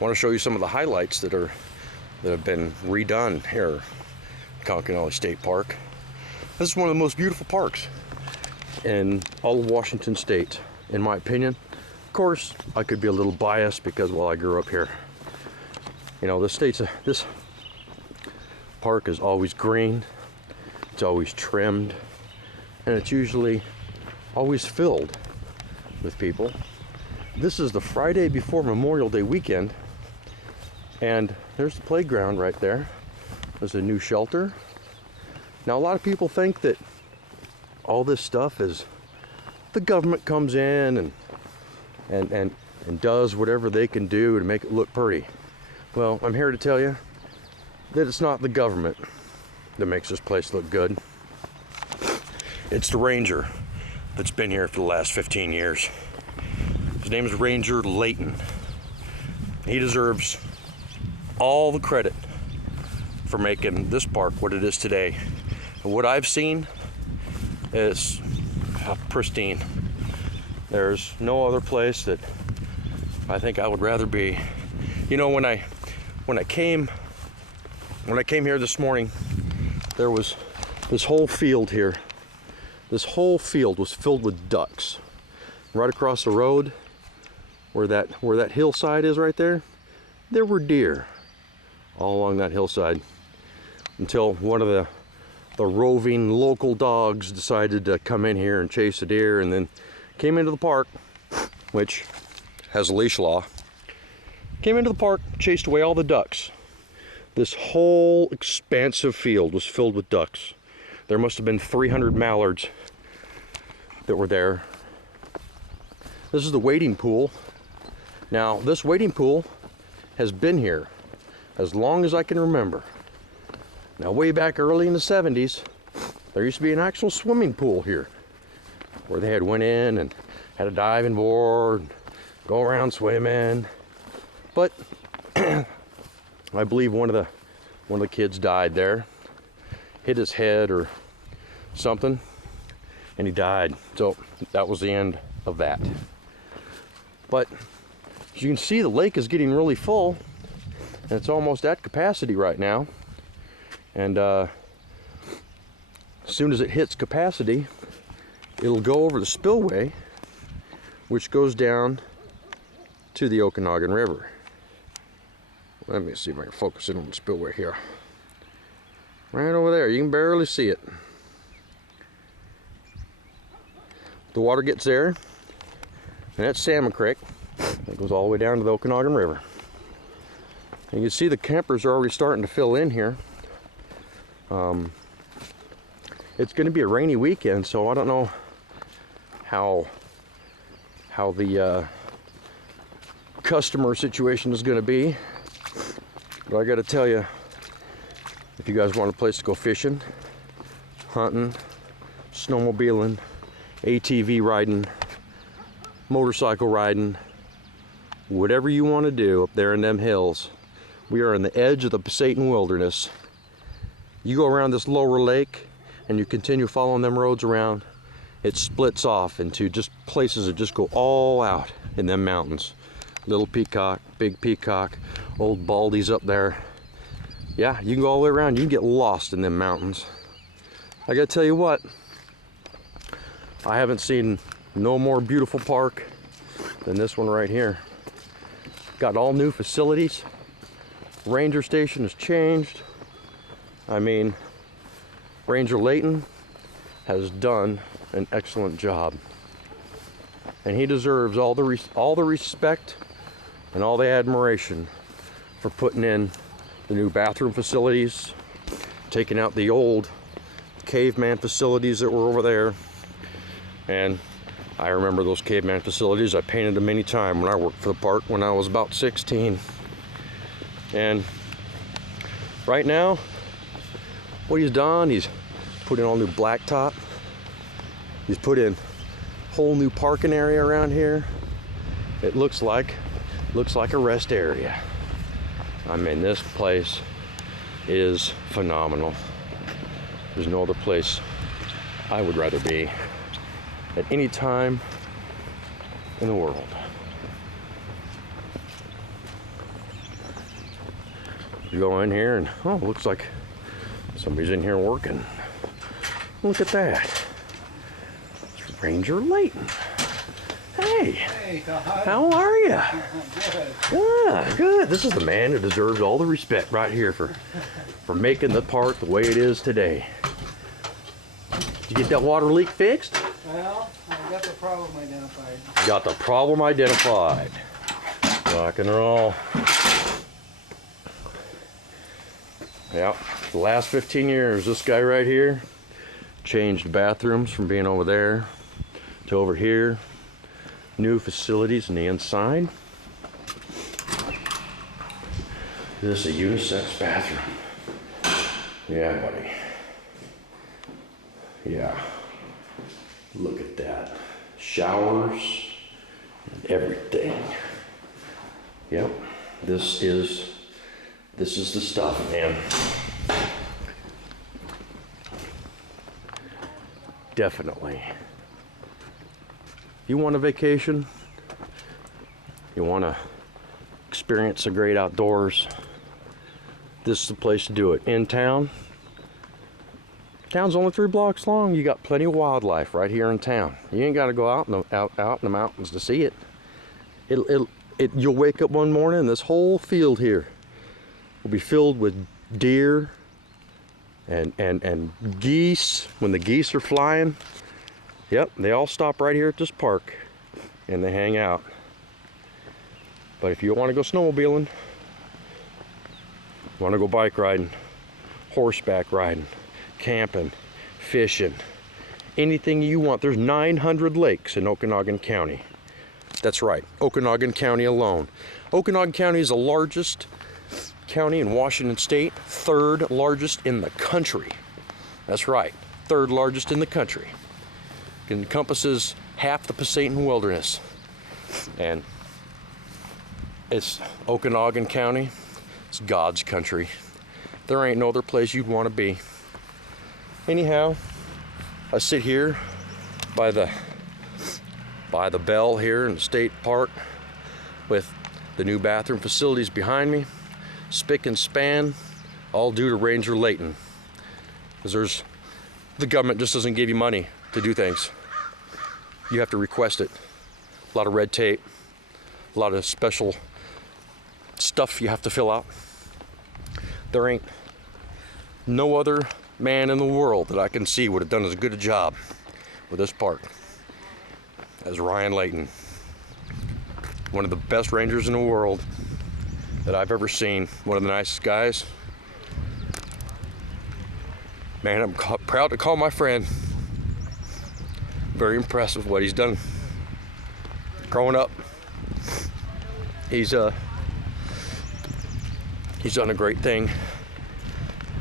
want to show you some of the highlights that have been redone here at Conconully State Park. This is one of the most beautiful parks in all of Washington State, in my opinion. Of course, I could be a little biased because, well, I grew up here. You know, this park is always green, it's always trimmed, and it's usually always filled with people. This is the Friday before Memorial Day weekend, and there's the playground right there. There's a new shelter. Now, a lot of people think that all this stuff is the government comes in and does whatever they can do to make it look pretty. Well, I'm here to tell you that it's not the government that makes this place look good. It's the ranger that's been here for the last 15 years. His name is Ranger Layton. He deserves all the credit for making this park what it is today. And what I've seen is pristine. There's no other place that I think I would rather be. You know, when I came here this morning, there was this whole field here. This whole field was filled with ducks. Right across the road, where that hillside is right there were deer all along that hillside, until one of the roving local dogs decided to come in here and chase a deer, and then came into the park, which has a leash law. Came into the park, chased away all the ducks. This whole expansive field was filled with ducks. There must have been 300 mallards that were there. This is the wading pool. Now, this wading pool has been here as long as I can remember. Now, way back early in the 70s, there used to be an actual swimming pool here, where they had went in and had a diving board, go around swimming. But I believe one of the kids died there, hit his head or something, and he died. So that was the end of that. But as you can see, the lake is getting really full, and it's almost at capacity right now. And as soon as it hits capacity, it'll go over the spillway, which goes down to the Okanogan River. Let me see if I can focus in on the spillway here. Right over there, you can barely see it. The water gets there, and that's Salmon Creek. It goes all the way down to the Okanogan River. And you can see the campers are already starting to fill in here. It's going to be a rainy weekend, so I don't know how the customer situation is going to be. But I got to tell you, if you guys want a place to go fishing, hunting, snowmobiling, ATV riding, motorcycle riding, whatever you want to do up there in them hills, we are on the edge of the Pasayten Wilderness. You go around this lower lake and you continue following them roads around, it splits off into just places that just go all out in them mountains. Little Peacock, Big Peacock, Old Baldy's up there. Yeah, you can go all the way around. You can get lost in them mountains. I gotta tell you what, I haven't seen no more beautiful park than this one right here. Got all new facilities. Ranger station has changed. I mean, Ranger Layton has done an excellent job, and he deserves all the respect and all the admiration for putting in the new bathroom facilities, taking out the old caveman facilities that were over there. And I remember those caveman facilities. I painted them many times when I worked for the park when I was about 16. And right now, what he's done, he's put in all new blacktop. He's put in whole new parking area around here. It looks like a rest area. I mean, this place is phenomenal. There's no other place I would rather be at any time in the world. You go in here and, oh, looks like somebody's in here working. Look at that. It's Ranger Layton. Hey. Hey, Todd. How are you? Good. Ah, good. This is the man who deserves all the respect right here for making the park the way it is today. Did you get that water leak fixed? Well, I got the problem identified. Got the problem identified. Rock and roll. Yeah, the last 15 years, this guy right here changed bathrooms from being over there to over here. New facilities on the inside. This is a unisex bathroom. Yeah, buddy. Yeah. Look at that. Showers and everything. Yep. This is the stuff, man. Definitely. You want a vacation? You want to experience the great outdoors? This is the place to do it. In town. Town's only 3 blocks long. You got plenty of wildlife right here in town. You ain't got to go out in the mountains to see it. You'll wake up one morning and this whole field here will be filled with deer and geese. When the geese are flying, yep, they all stop right here at this park and they hang out. But if you want to go snowmobiling, want to go bike riding, horseback riding, camping, fishing, anything you want, there's 900 lakes in Okanogan County. That's right, Okanogan County alone. Okanogan County is the largest county in Washington State, 3rd largest in the country. That's right, 3rd largest in the country. It encompasses half the Pasayten Wilderness. And it's Okanogan County. It's God's country. There ain't no other place you'd want to be. Anyhow, I sit here by the bell here in the state park with the new bathroom facilities behind me, spick and span, all due to Ranger Layton. Because the government just doesn't give you money to do things. You have to request it. A lot of red tape, a lot of special stuff you have to fill out. There ain't no other man in the world that I can see would have done as good a job with this park as Ryan Layton. One of the best rangers in the world that I've ever seen. One of the nicest guys. Man, I'm proud to call my friend. Very impressed with what he's done. Growing up, he's done a great thing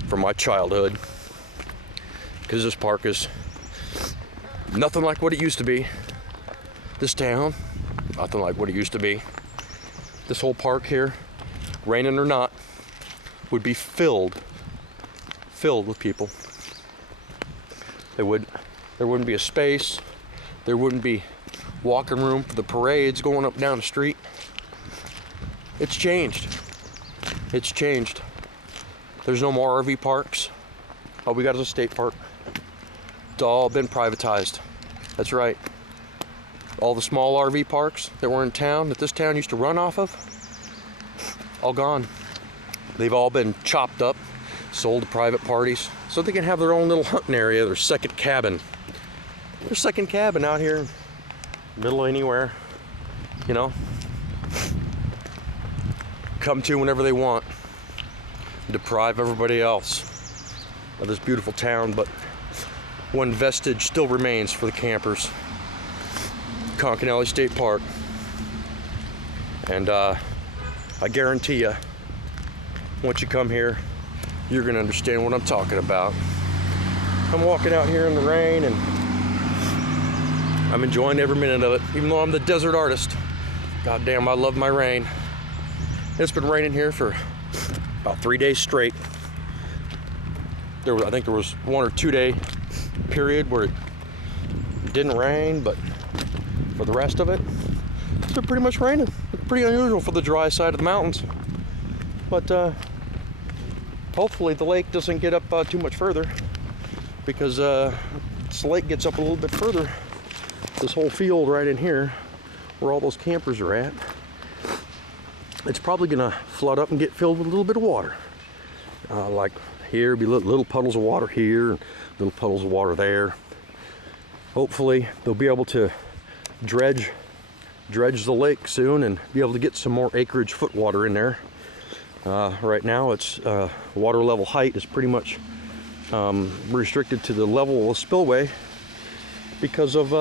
for my childhood, because this park is nothing like what it used to be. This town, nothing like what it used to be. This whole park here, raining or not, would be filled with people. There wouldn't be a space. There wouldn't be walking room for the parades going up down the street. It's changed. It's changed. There's no more RV parks. All we got is a state park. It's all been privatized. That's right. All the small RV parks that were in town, that this town used to run off of, all gone. They've all been chopped up, sold to private parties, so they can have their own little hunting area, their second cabin. Their second cabin out here, in the middle of anywhere, you know. Come to whenever they want. Deprive everybody else of this beautiful town, but one vestige still remains for the campers. Conconully State Park. And I guarantee you, once you come here, you're gonna understand what I'm talking about. I'm walking out here in the rain and I'm enjoying every minute of it, even though I'm the desert artist. God damn, I love my rain. It's been raining here for about 3 days straight. I think there was 1 or 2 day period where it didn't rain, but for the rest of it, it's been pretty much raining. It's pretty unusual for the dry side of the mountains. But hopefully the lake doesn't get up too much further, because this lake gets up a little bit further. This whole field right in here, where all those campers are at, it's probably gonna flood up and get filled with a little bit of water. Like here, be little puddles of water here, and little puddles of water there. Hopefully they'll be able to dredge the lake soon and be able to get some more acreage foot water in there. Right now it's water level height is pretty much restricted to the level of the spillway because of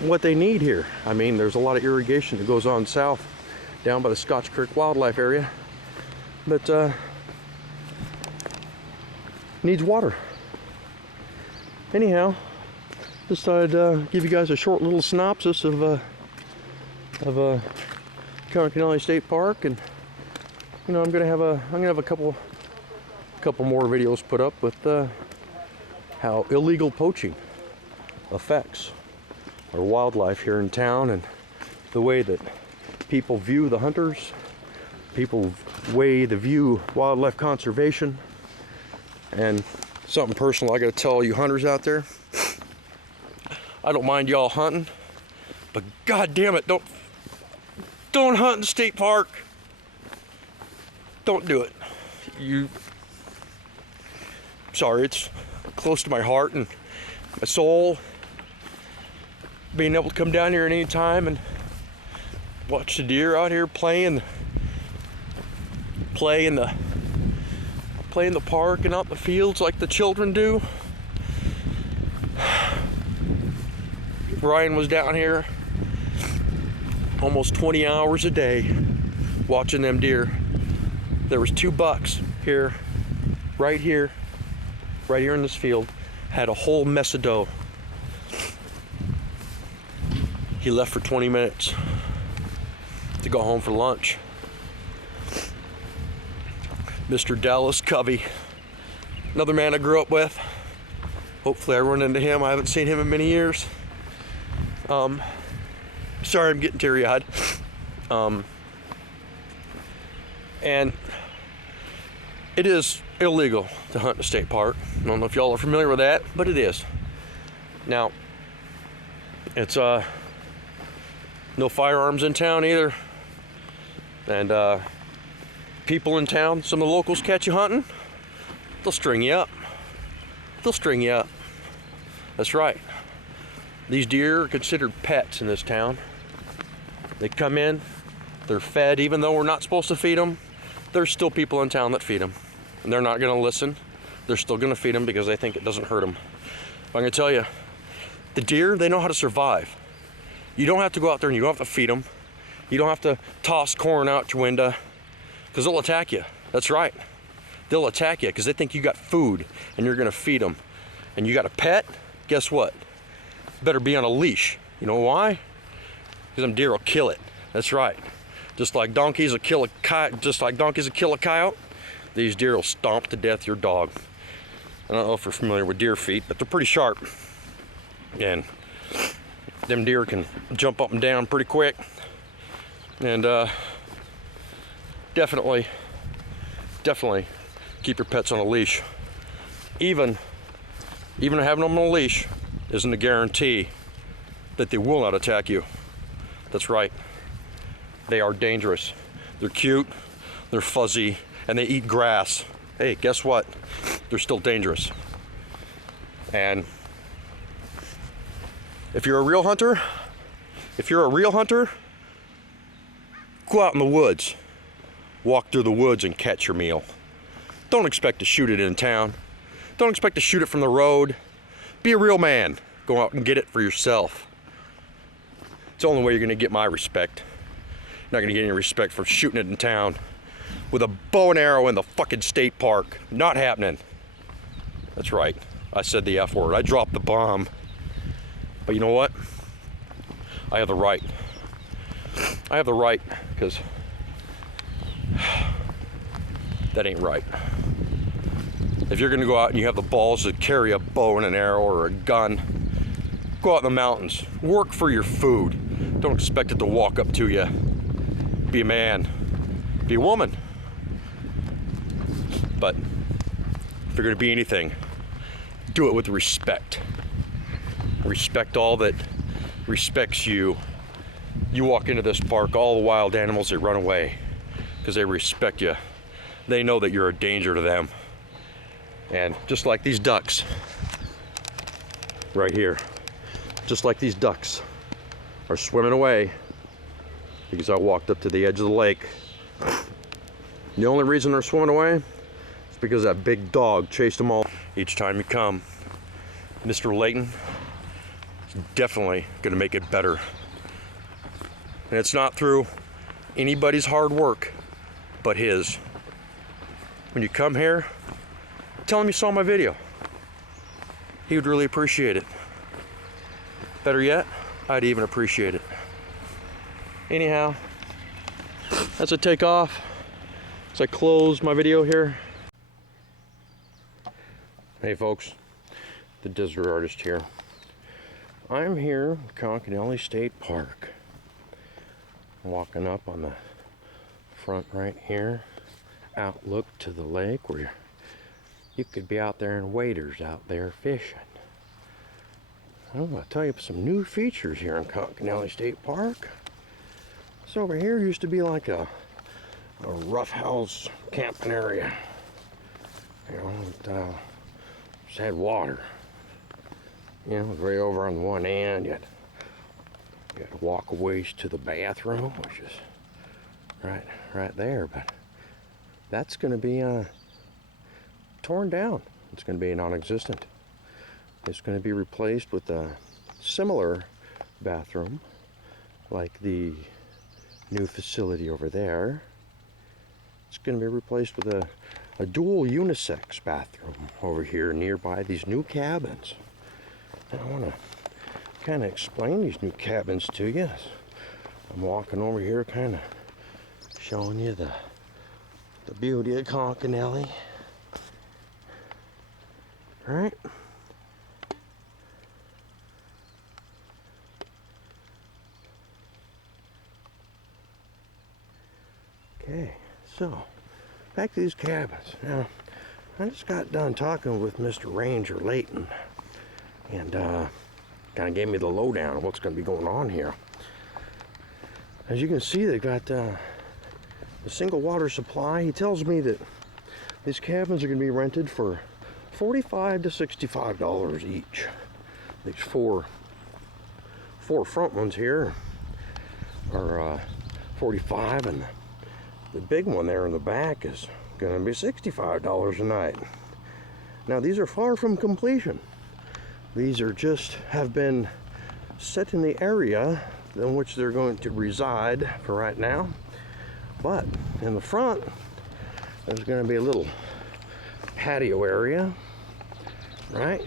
what they need here. I mean, there's a lot of irrigation that goes on south down by the Scotch Creek Wildlife area, but needs water. Anyhow, just thought I'd give you guys a short little synopsis of Conconully State Park, and you know, I'm gonna have a couple more videos put up with how illegal poaching affects our wildlife here in town, and the way that people view the hunters, view wildlife conservation. And something personal I gotta tell all you hunters out there: I don't mind y'all hunting, but god damn it, don't hunt in the state park. Don't do it. Sorry, it's close to my heart and my soul, being able to come down here at any time and watch the deer out here play in the park and out in the fields like the children do. Ryan was down here almost 20 hours a day watching them deer. There was 2 bucks here, right here in this field, had a whole mess of doe. He left for 20 minutes to go home for lunch. Mr. Dallas Covey, another man I grew up with. Hopefully I run into him. I haven't seen him in many years. Sorry, I'm getting teary-eyed. And it is illegal to hunt in a state park. I don't know if y'all are familiar with that, but it is. Now, it's no firearms in town either. And people in town, some of the locals catch you hunting, they'll string you up. They'll string you up. That's right. These deer are considered pets in this town. They come in, they're fed, even though we're not supposed to feed them. There's still people in town that feed them, and they're not going to listen. They're still going to feed them because they think it doesn't hurt them. But I'm going to tell you, the deer, they know how to survive. You don't have to go out there and you don't have to feed them. You don't have to toss corn out your window, because they'll attack you. That's right. They'll attack you because they think you got food and you're going to feed them. And you got a pet, guess what? Better be on a leash. You know why? Because them deer will kill it. That's right. Just like donkeys will kill a coyote, these deer will stomp to death your dog. I don't know if you're familiar with deer feet, but they're pretty sharp. And them deer can jump up and down pretty quick. And definitely keep your pets on a leash. Even having them on a leash isn't a guarantee that they will not attack you. That's right. They are dangerous. They're cute, they're fuzzy, and they eat grass. Hey, guess what? They're still dangerous. And if you're a real hunter, go out in the woods. Walk through the woods and catch your meal. Don't expect to shoot it in town. Don't expect to shoot it from the road. Be a real man. Go out and get it for yourself. It's the only way you're gonna get my respect. You're not gonna get any respect for shooting it in town with a bow and arrow in the fucking state park. Not happening. That's right. I said the F word. I dropped the bomb. But you know what? I have the right. I have the right, because that ain't right. If you're gonna go out and you have the balls to carry a bow and an arrow or a gun, go out in the mountains. Work for your food. Don't expect it to walk up to you. Be a man. be a woman. But if you're gonna be anything, do it with respect. Respect all that respects you. You walk into this park, all the wild animals, they run away because they respect you. They know that you're a danger to them. And just like these ducks right here, just like these ducks are swimming away because I walked up to the edge of the lake. The only reason they're swimming away is because that big dog chased them all. Each time you come, Mr. Layton is definitely gonna make it better. And it's not through anybody's hard work but his. When you come here, tell him you saw my video. He would really appreciate it. Better yet, I'd even appreciate it. Anyhow, as I take off, as I close my video here. Hey folks, the Desert Artist here. I'm here at Conconully State Park. Walking up on the front right here, outlook to the lake where you could be out there in waders out there fishing. I'm going to tell you some new features here in Conconully State Park. This over here used to be like a roughhouse camping area. You know, it just had water. You know, right over on one end, you had walk a ways to the bathroom, which is right there. But that's going to be torn down. It's going to be non-existent. It's going to be replaced with a similar bathroom like the new facility over there. It's going to be replaced with a dual unisex bathroom over here nearby these new cabins. And I want to kind of explain these new cabins to you. I'm walking over here kind of showing you the beauty of Conconully. Right? Okay, so back to these cabins. Now, I just got done talking with Mr. Ranger Layton, and kind of gave me the lowdown of what's going to be going on here. As you can see, they got a single water supply. He tells me that these cabins are going to be rented for $45 to $65 each. These four front ones here are 45, and the big one there in the back is going to be $65 a night. Now these are far from completion. These are just have been set in the area in which they're going to reside for right now. But in the front, there's going to be a little patio area, right?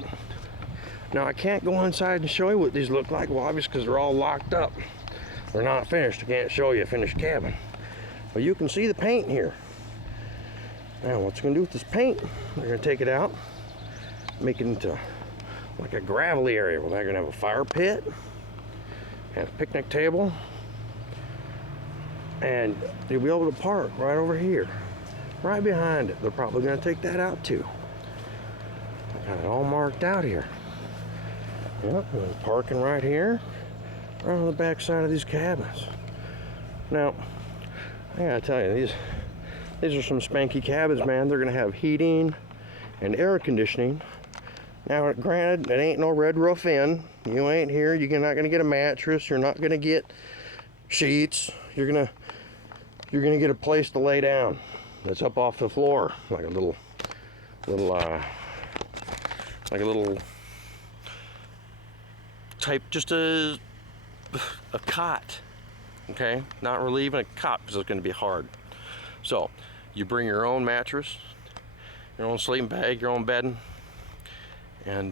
Now I can't go inside and show you what these look like, well obviously because they're all locked up. They're not finished. I can't show you a finished cabin. But you can see the paint here. Now what's going to do with this paint, they're going to take it out, make it into like a gravelly area where they're going to have a fire pit, have a picnic table, and you'll be able to park right over here, right behind it. They're probably going to take that out too. I got it all marked out here. Yep, and parking right here, right on the back side of these cabins. Now, I gotta tell you, these are some spanky cabins, man. They're gonna have heating and air conditioning. Now, granted, it ain't no red roof inn. You ain't here. You're not gonna get a mattress. You're not gonna get sheets. You're gonna get a place to lay down that's up off the floor, like a little type, just a cot. Okay, not really even a cot because it's going to be hard. So you bring your own mattress, your own sleeping bag, your own bedding, and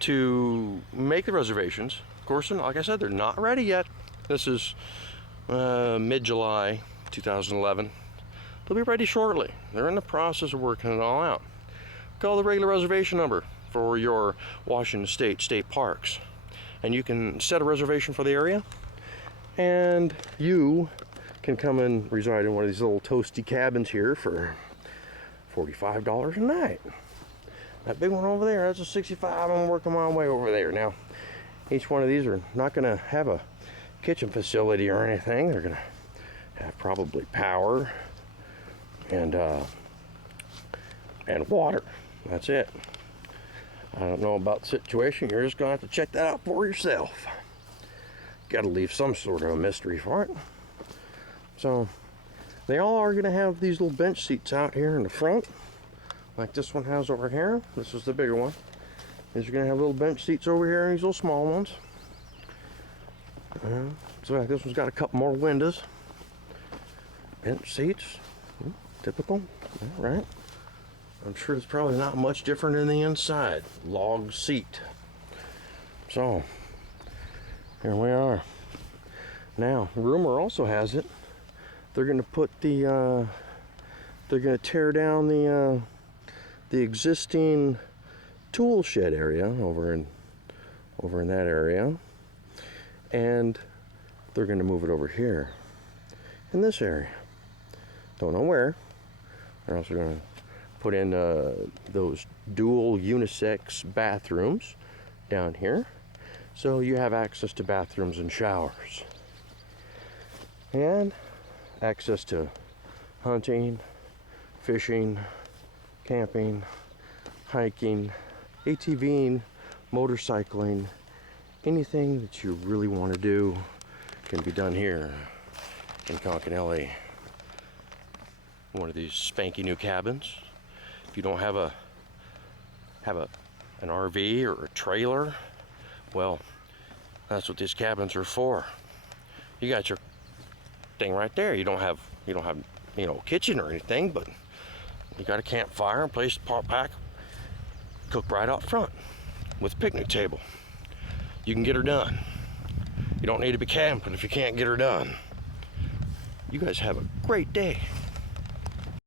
to make the reservations, of course, like I said, they're not ready yet. This is mid-July 2011. They'll be ready shortly. They're in the process of working it all out. Call the regular reservation number for your Washington State parks, and you can set a reservation for the area, and you can come and reside in one of these little toasty cabins here for $45 a night. That big one over there, that's a 65. I'm working my way over there. Now, each one of these are not going to have a kitchen facility or anything. They're going to have probably power and water. That's it. I don't know about the situation. You're just going to have to check that out for yourself. Got to leave some sort of a mystery for it. So, they all are going to have these little bench seats out here in the front, like this one has over here. This is the bigger one. These are going to have little bench seats over here, and these little small ones. So like this one's got a couple more windows. Bench seats, typical. All right. I'm sure it's probably not much different in the inside. Log seat. So, here we are. Now, rumor also has it they're going to put the they're going to tear down the existing tool shed area over in that area, and they're going to move it over here in this area. Don't know where. They're also going to put in those dual unisex bathrooms down here, so you have access to bathrooms and showers, and access to hunting, fishing, camping, hiking, ATVing, motorcycling. Anything that you really want to do can be done here in Conconully. One of these spanky new cabins. If you don't have an RV or a trailer, well, that's what these cabins are for. You got your thing right there. You don't have kitchen or anything, but you got a campfire and place to pack, cook right out front with a picnic table. You can get her done. You don't need to be camping if you can't get her done. You guys have a great day.